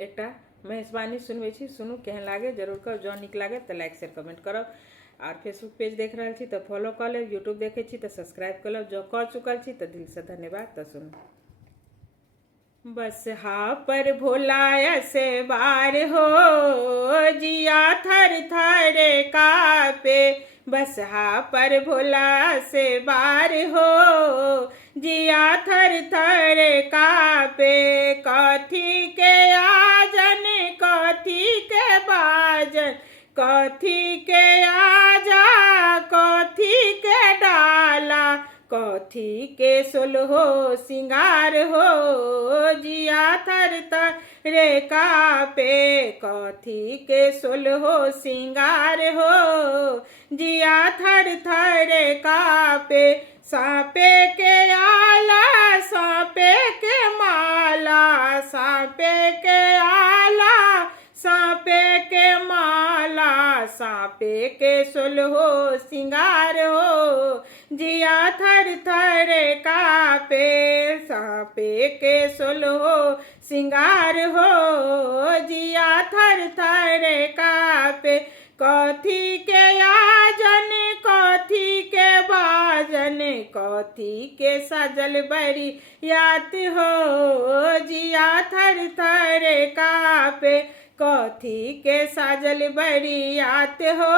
एकटा मेहरबानी सुनबे छी, सुनू केहन लागे जरूर कर। जो निक लागे तो लाइक शेयर कमेंट करब। और फेसबुक पेज देख रहा छी तो फॉलो कर लेब, यूट्यूब देखे छी तो सब्सक्राइब कर लब। जो कर चुकल छी तो दिल से धन्यवाद। तो सुनू। बस हा पर भोला से बार हो, जिया थर थर कापे। बस हा पर भोला से बार हो, जिया थर थर कापे। कथी के आजन कथी के बाजन, कथी के आजा कथी के डाला, कथी के सोलहो सिंगार हो, जिया थर थर कापे। कथी के सोलहो सिंगार हो, जिया थर थर कापे। साँपे के आला साँपे के माला, साँपे के आला साँपे के माला, साँपे के सोलहो सिंगार हो, जिया थर थर कापे। साँपे के सोलहो सिंगार हो, जिया थर थर कापे। कथी के आजन कथी के बाजन, कथी के सजल बरी यात हो, जिया थर थर कापे। कथी के साजल बरी यात हो,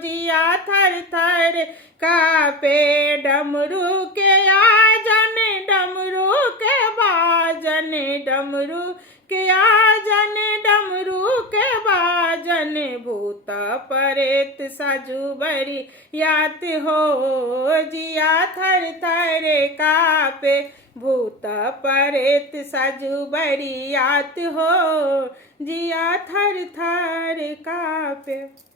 जिया थर थर कापे। डमरू के आजन डमरू के बाजन, डमरू के आजन डमरू के बाजन, भूत प्रेत साजू बरी यात हो, जिया थर थर कापे। भूत प्रेत साजू बरी यात हो, जिया थर थर कापे।